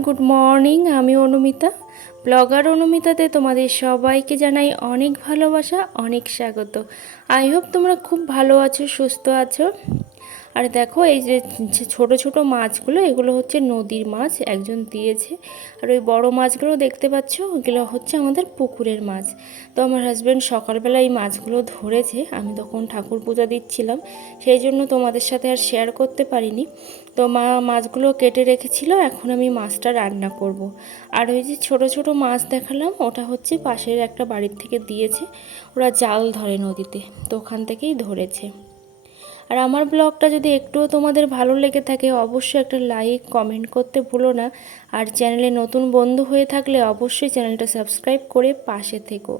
Good morning আমি Anumita blogger অনুমিতাতে তোমাদের সবাইকে জানাই অনেক ভালোবাসা, অনেক স্বাগত। আই হোপ তোমরা খুব ভালো আছো, সুস্থ আছো। আর দেখো এই যে ছোট ছোট মাছগুলো, এগুলো হচ্ছে নদীর মাছ, একজন দিয়েছে। আর ওই বড় মাছগুলো দেখতে পাচ্ছ? ওগুলো হচ্ছে আমাদের পুকুরের মাছ। তো আমার হাজব্যান্ড সকালবেলা এই মাছগুলো ধরেছে, আমি তখন ঠাকুর পূজা দিচ্ছিলাম, সেই জন্য তোমাদের সাথে আর শেয়ার করতে পারিনি। তো মা মাছগুলো কেটে রেখেছিল, এখন আমি মাছটা রান্না করব। আর ওই যে ছোট ছোট মাছ দেখালাম, ওটা হচ্ছে পাশের একটা বাড়ির থেকে দিয়েছে, ওরা জাল ধরে নদীতে, তো ওখান থেকেই ধরেছে। আর আমার ব্লগটা যদি একটুও তোমাদের ভালো লেগে থাকে, অবশ্যই একটা লাইক কমেন্ট করতে ভুলো না। আর চ্যানেলে নতুন বন্ধু হয়ে থাকলে অবশ্যই চ্যানেলটা সাবস্ক্রাইব করে পাশে থেকো।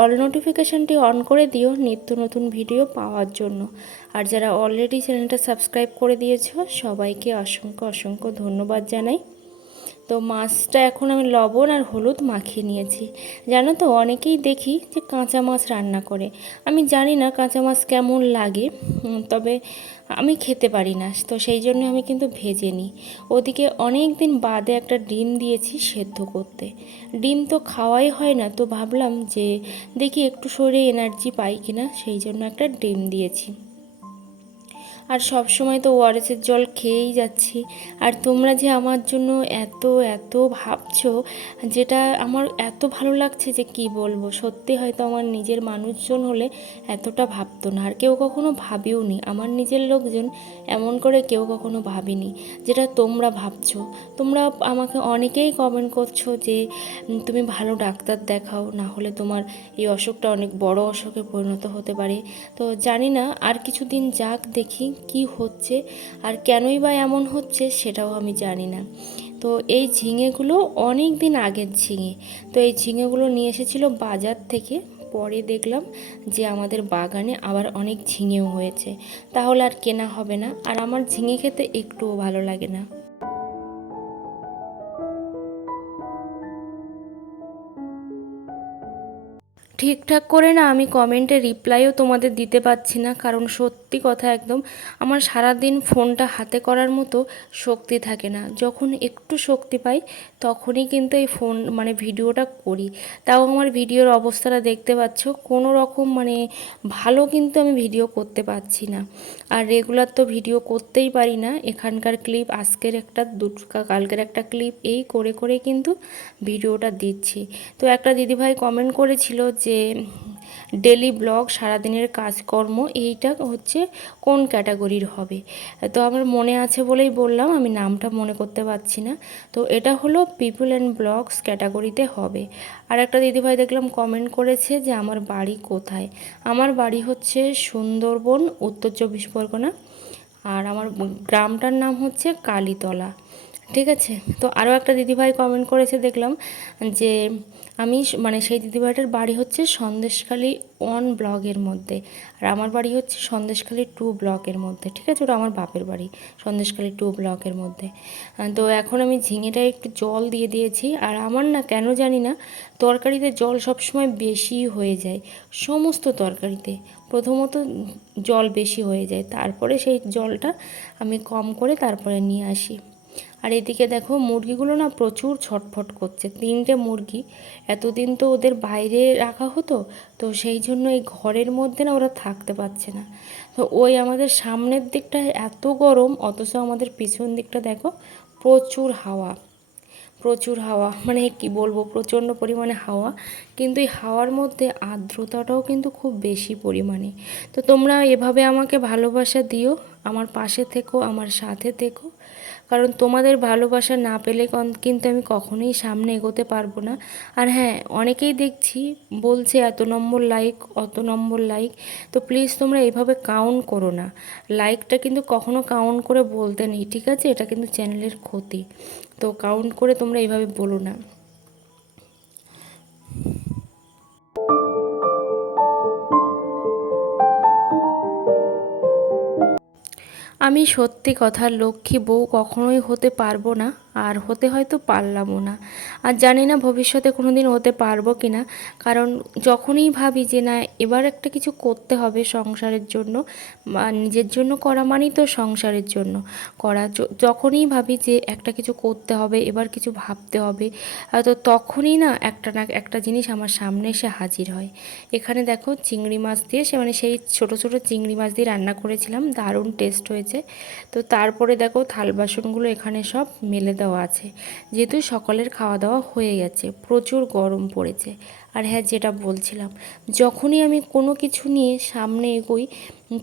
অল নোটিফিকেশানটি অন করে দিও নিত্য নতুন ভিডিও পাওয়ার জন্য। আর যারা অলরেডি চ্যানেলটা সাবস্ক্রাইব করে দিয়েছ, সবাইকে অসংখ্য অসংখ্য ধন্যবাদ জানাই। তো মাছটা এখন আমি লবণ আর হলুদ মাখিয়ে নিয়েছি। জানো তো, অনেকেই দেখি যে কাঁচা মাছ রান্না করে। আমি জানি না কাঁচা মাছ কেমন লাগে তবে আমি খেতে পারি না, তো সেই জন্য আমি কিন্তু ভেজে নিই। ওদিকে অনেক দিন বাদে একটা ডিম দিয়েছি সেদ্ধ করতে। ডিম তো খাওয়াই হয় না, তো ভাবলাম যে দেখি একটু শরীরে এনার্জি পাই কিনা, সেই জন্য একটা ডিম দিয়েছি। আর সব সময় তো ওয়ারেসের জল খেয়েই যাচ্ছি। আর তোমরা যে আমার জন্য এত এত ভাবছ, যেটা আমার এত ভালো লাগছে যে কি বলব? সত্যি হয়তো আমার নিজের মানুষজন হলে এতটা ভাবতো না। আর কেউ কখনো ভাবিও নি। আমার নিজের লোকজন এমন করে কেউ কখনো ভাবিনি, যেটা তোমরা ভাবছ। তোমরা আমাকে অনেকেই কমেন্ট করছ যে তুমি ভালো ডাক্তার দেখাও, না হলে তোমার এই অসুখটা অনেক বড় অসুখে পরিণত হতে পারে। তো জানি না, আর কিছুদিন যাক দেখি। কি হচ্ছে আর কেনই বা এমন হচ্ছে সেটাও আমি জানি না। তো এই ঝিঙেগুলো অনেক দিন আগের ঝিঙে। তো এই ঝিঙেগুলো নিয়ে এসেছিল বাজার থেকে। পরে দেখলাম যে আমাদের বাগানে আবার অনেক ঝিঙেও হয়েছে। তাহলে আর কেনা হবে না। আর আমার ঝিঙে খেতে একটুও ভালো লাগে না। ঠিকঠাক করে না, আমি কমেন্টে রিপ্লাইও তোমাদের দিতে পারছি না। কারণ সত্যি কথা একদম, আমার সারাদিন ফোনটা হাতে করার মতো শক্তি থাকে না। যখন একটু শক্তি পাই, তখনই কিন্তু এই ফোন মানে ভিডিওটা করি। তাও আমার ভিডিওর অবস্থাটা দেখতে পাচ্ছ, কোনো রকম মানে ভালো কিন্তু আমি ভিডিও করতে পারছি না। আর রেগুলার তো ভিডিও করতেই পারি না। এখানকার ক্লিপ আজকের একটা দুটো কালকের একটা ক্লিপ এই করে করে কিন্তু ভিডিওটা দিচ্ছি। তো একটা দিদিভাই কমেন্ট করেছিল যে ডেলি ব্লগ, সারাদিনের কাজকর্ম, এইটা হচ্ছে কোন ক্যাটাগরির হবে। তো আমার মনে আছে বলেই বললাম, আমি নামটা মনে করতে পারছি না। তো এটা হলো পিপল অ্যান্ড ব্লগস ক্যাটাগরিতে হবে। আর একটা দিদিভাই দেখলাম কমেন্ট করেছে যে, আমার বাড়ি কোথায়? আমার বাড়ি হচ্ছে সুন্দরবন, উত্তর চব্বিশ পরগনা। আর আমার গ্রামটার নাম হচ্ছে কালীতলা। ঠিক আছে? তো আরও একটা দিদিভাই কমেন্ট করেছে দেখলাম যে আমি মানে সেই দিদিভাইটার বাড়ি হচ্ছে সন্দেশখালি ওয়ান ব্লকের মধ্যে। আর আমার বাড়ি হচ্ছে সন্দেশখালি টু ব্লকের মধ্যে, ঠিক আছে? ওটা আমার বাপের বাড়ি, সন্দেশখালি টু ব্লকের মধ্যে। তো এখন আমি ঝিঙেটায় একটু জল দিয়ে দিয়েছি। আর আমার না, কেন জানি না, তরকারিতে জল সবসময় বেশি হয়ে যায়, সমস্ত তরকারিতে। প্রথমত জল বেশি হয়ে যায়, তারপরে সেই জলটা আমি কম করে তারপরে নিয়ে আসি। আর এদিকে দেখো, মুরগিগুলো না প্রচুর ছটফট করছে। তিনটে মুরগি। এতদিন তো ওদের বাইরে রাখা হতো, তো সেই জন্য এই ঘরের মধ্যে না ওরা থাকতে পারছে না। তো ওই আমাদের সামনের দিকটা এত গরম, অথচ আমাদের পিছন দিকটা দেখো, প্রচুর হাওয়া। প্রচুর হাওয়া মানে কি বলব, প্রচণ্ড পরিমাণে হাওয়া। কিন্তু এই হাওয়ার মধ্যে আর্দ্রতাটাও কিন্তু খুব বেশি পরিমাণে। তো তোমরা এভাবে আমাকে ভালোবাসা দিও, আমার পাশে থেকো, আমার সাথে থেকো। কারণ তোমাদের ভালোবাসা না পেলে কিন্তু আমি কখনোই সামনে এগোতে পারব না। আর হ্যাঁ অনেকেই দেখছি বলছে এত নম্বর লাইক অত নম্বর লাইক তো প্লিজ তোমরা এভাবে কাউন্ট করো না। লাইকটা কিন্তু কখনো কাউন্ট করে বলতে নেই, ঠিক আছে? এটা কিন্তু চ্যানেলের ক্ষতি। তো কাউন্ট করে তোমরা এইভাবে বলো না। আমি সত্যি কথা লক্ষ্মী বউ কখনোই হতে পারব না। আর হতে হয়তো পারলামও না। আর জানি না ভবিষ্যতে কোনো দিন হতে পারব কি না কারণ যখনই ভাবি যে না, এবার একটা কিছু করতে হবে সংসারের জন্য, বা নিজের জন্য করা মানেই তো সংসারের জন্য করা। যখনই ভাবি যে একটা কিছু করতে হবে, এবার কিছু ভাবতে হবে তো তখনই না একটা না একটা জিনিস আমার সামনে এসে হাজির হয়। এখানে দেখো চিংড়ি মাছ দিয়ে সে মানে সেই ছোট ছোট চিংড়ি মাছ দিয়ে রান্না করেছিলাম, দারুণ টেস্ট হয়েছে। তো তারপরে দেখো থাল বাসনগুলো এখানে সব মেলে দেওয়া আছে। যেহেতু সকালের খাওয়া দাওয়া হয়ে গেছে, প্রচুর গরম পড়েছে। আর হ্যাঁ যেটা বলছিলাম, যখনই আমি কোনো কিছু নিয়ে সামনে এগোই,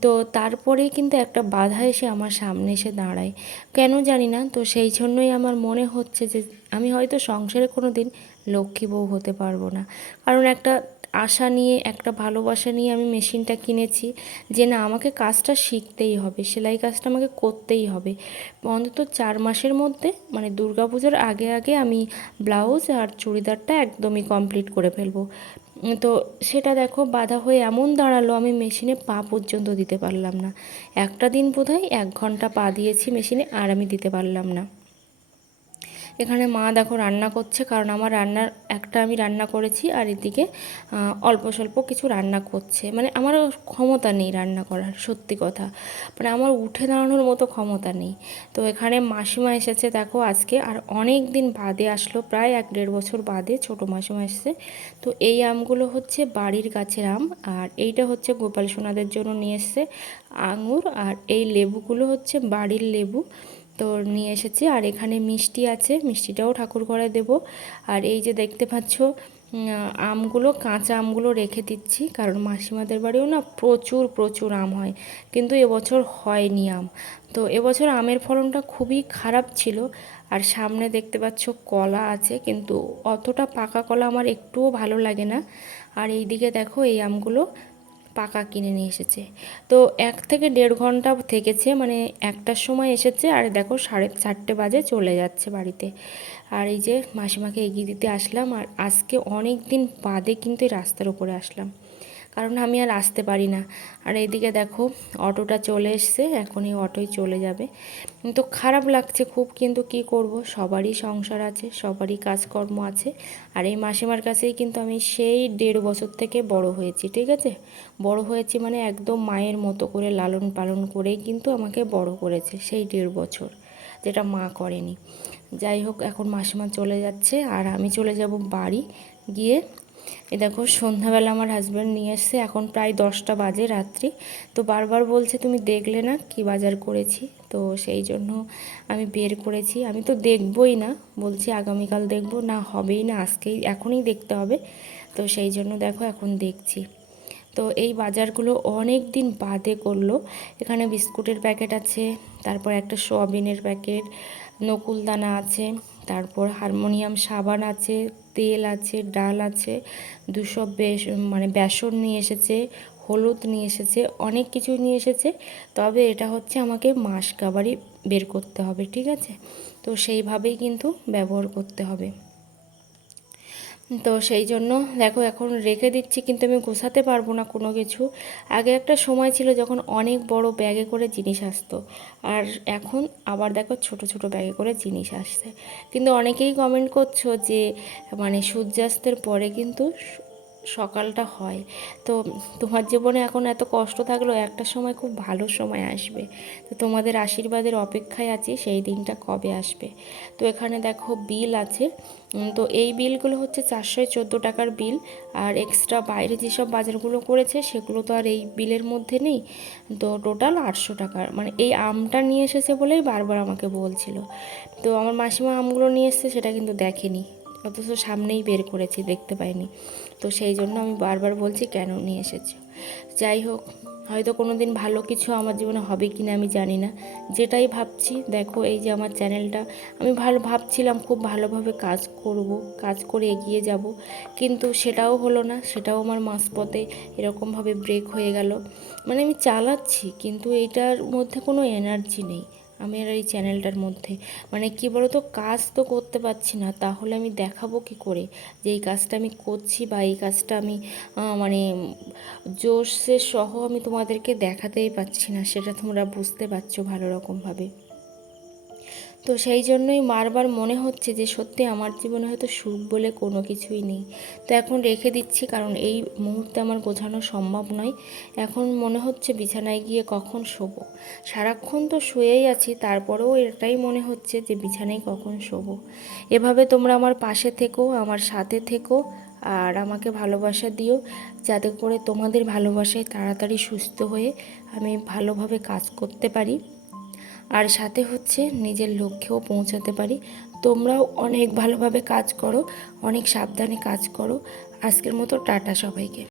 তো তারপরেই কিন্তু একটা বাধা এসে আমার সামনে এসে দাঁড়ায়। কেন জানি না, তো সেই জন্যই আমার মনে হচ্ছে যে, আমি হয়তো সংসারে কোনো দিন লক্ষ্মী বউ হতে পারব না। কারণ একটা আশা নিয়ে, একটা ভালোবাসা নিয়ে আমি মেশিনটা কিনেছি যে না, আমাকে কাজটা শিখতেই হবে, সেলাই কাজটা আমাকে করতেই হবে। অন্তত চার মাসের মধ্যে মানে দুর্গাপুজোর আগে আগে আমি ব্লাউজ আর চুড়িদারটা একদমই কমপ্লিট করে ফেলব। তো সেটা দেখো, বাধা হয়ে এমন দাঁড়াল, আমি মেশিনে পা পর্যন্ত দিতে পারলাম না। একটা দিন বোধহয় এক ঘণ্টা পা দিয়েছি মেশিনে, আর আমি দিতে পারলাম না। এখানে মা দেখো রান্না করছে, কারণ আমার রান্নার একটা আমি রান্না করেছি আর এদিকে অল্প স্বল্প কিছু রান্না করছে। মানে আমার ক্ষমতা নেই রান্না করার, সত্যি কথা। মানে আমার উঠে দাঁড়ানোর মতো ক্ষমতা নেই। তো এখানে মাসিমা এসেছে দেখো আজকে, আর অনেক দিন বাদে আসলো, প্রায় এক দেড় বছর বাদে ছোটো মাসিমা এসেছে। তো এই আমগুলো হচ্ছে বাড়ির গাছের আম, আর এইটা হচ্ছে গোপাল সোনাদের জন্য নিয়ে এসছে আঙুর, আর এই লেবুগুলো হচ্ছে বাড়ির লেবু। তো নিয়ে এসেছি আর এখানে মিষ্টি আছে, মিষ্টিটাও ঠাকুর ঘরে দেবো। আর এই যে দেখতে পাচ্ছ আমগুলো, কাঁচা আমগুলো রেখে দিচ্ছি, কারণ মাসিমাদের বাড়িও না প্রচুর প্রচুর আম হয়, কিন্তু এবছর হয়নি আম। তো এবছর আমের ফলনটা খুবই খারাপ ছিল, আর সামনে দেখতে পাচ্ছ কলা আছে, কিন্তু অতটা পাকা কলা আমার একটুও ভালো লাগে না। আর এইদিকে দেখো এই আমগুলো পাকা কিনে নিয়ে এসেছে। তো এক থেকে দেড় ঘণ্টা থেকেছে মানে একটার সময় এসেছে আর দেখো সাড়ে চারটে বাজে চলে যাচ্ছে বাড়িতে। আর এই যে মাসিমাকে এগিয়ে দিতে আসলাম আর আজকে অনেক দিন বাদে কিন্তু এই রাস্তার উপরে আসলাম। কারণ আমি আর আসতে পারি না। আর এদিকে দেখো, অটোটা চলে এসছে, এখন এই অটোই চলে যাবে। তো খারাপ লাগছে খুব, কিন্তু কি করব? সবারই সংসার আছে, সবারই কাজকর্ম আছে। আর এই মাসিমার কাছেই কিন্তু আমি সেই দেড় বছর থেকে বড় হয়েছি, ঠিক আছে? বড় হয়েছি মানে একদম মায়ের মতো করে, লালন পালন করেই কিন্তু আমাকে বড় করেছে সেই দেড় বছর, যেটা মা করেনি। যাই হোক, এখন মাসিমা চলে যাচ্ছে, আর আমি চলে যাব বাড়ি গিয়ে এ দেখো, সন্ধ্যাবেলা আমার হাজব্যান্ড নিয়ে এসছে, এখন প্রায় দশটা বাজে রাত্রি। তো বারবার বলছে, তুমি দেখলে না কি বাজার করেছি? তো সেই জন্য আমি বের করেছি। আমি তো দেখবই না, বলছি আগামীকাল দেখব, না হবেই না, আজকেই, এখনই দেখতে হবে। তো সেই জন্য দেখো, এখন দেখছি। তো এই বাজারগুলো অনেক দিন বাদে করল। এখানে বিস্কুটের প্যাকেট আছে, তারপর একটা সোয়াবিনের প্যাকেট, নকুলদানা আছে তারপর হারমোনিয়াম, সাবান আছে, তেল আছে, ডাল আছে, দুশো বেশ মানে বেসন নিয়ে এসেছে, হলুদ নিয়ে এসেছে, অনেক কিছু নিয়ে এসেছে। তবে এটা হচ্ছে আমাকে মাস কাবারই বের করতে হবে, ঠিক আছে? তো সেইভাবেই কিন্তু ব্যবহার করতে হবে। তো সেই জন্য দেখো এখন রেখে দিচ্ছি, কিন্তু আমি গোছাতে পারব না কোনো কিছু। আগে একটা সময় ছিল যখন অনেক বড় ব্যাগে করে জিনিস আসতো, আর এখন আবার দেখো ছোট ছোট ব্যাগে করে জিনিস আসছে। কিন্তু অনেকেই কমেন্ট করছ যে মানে সূর্যাস্তের পরে কিন্তু সকালটা হয়। তো তোমার জীবনে এখন এত কষ্ট থাকলেও একটা সময় খুব ভালো সময় আসবে। তো তোমাদের আশীর্বাদের অপেক্ষায় আছি, সেই দিনটা কবে আসবে? তো এখানে দেখো বিল আছে। তো এই বিলগুলো হচ্ছে চারশো চোদ্দ টাকার বিল। আর এক্সট্রা বাইরে যেসব বাজারগুলো করেছে, সেগুলো তো আর এই বিলের মধ্যে নেই। তো টোটাল আটশো টাকার মানে এই আমটা নিয়ে এসেছে বলেই বারবার আমাকে বলছিল। তো আমার মাসিমা আমগুলো নিয়ে এসেছে, সেটা কিন্তু দেখেনি। অথচ সামনেই বের করেছি, দেখতে পাইনি। তো সেই জন্য আমি বারবার বলছি, কেন নিয়ে এসেছ? যাই হোক, হয়তো কোনো দিন ভালো কিছু আমার জীবনে হবে কি না আমি জানি না। যেটাই ভাবছি, দেখো এই যে আমার চ্যানেলটা, আমি ভালো ভাবছিলাম খুব ভালোভাবে কাজ করব, কাজ করে এগিয়ে যাব, কিন্তু সেটাও হলো না, সেটাও আমার মাঝপথে এরকমভাবে ব্রেক হয়ে গেল। মানে আমি চালাচ্ছি, কিন্তু এইটার মধ্যে কোনো এনার্জি নেই। আমার এই চ্যানেলটার মধ্যে। মানে কি বলো তো কাজ তো করতে পারছি না, তাহলে আমি দেখাবো কি করে? যে এই কাজটা আমি করছি বা এই কাজটা আমি মানে জোশের সহ আমি তোমাদেরকে দেখাতেই পাচ্ছি না, সেটা তোমরা বুঝতে পারছ ভালো রকমভাবে। তো সেই জন্যই বারবার মনে হচ্ছে যে সত্যি আমার জীবনে হয়তো সুখ বলে কোনো কিছুই নেই। তো এখন রেখে দিচ্ছি, কারণ এই মুহূর্তে আমার গোছানো সম্ভব নয়। এখন মনে হচ্ছে বিছানায় গিয়ে কখন শোবো। সারাক্ষণ তো শুয়েই আছি, তারপরেও এটাই মনে হচ্ছে যে বিছানায় কখন শোবো। এভাবে তোমরা আমার পাশে থেকো, আমার সাথে থেকো, আর আমাকে ভালোবাসা দিও, যাতে করে তোমাদের ভালোবাসায় তাড়াতাড়ি সুস্থ হয়ে আমি ভালোভাবে কাজ করতে পারি। আর সাথে হচ্ছে নিজের লক্ষ্যেও পৌঁছাতে পারি। তোমরাও অনেক ভালোভাবে কাজ করো, অনেক সাবধানে কাজ করো। আজকের মতো টাটা সবাইকে।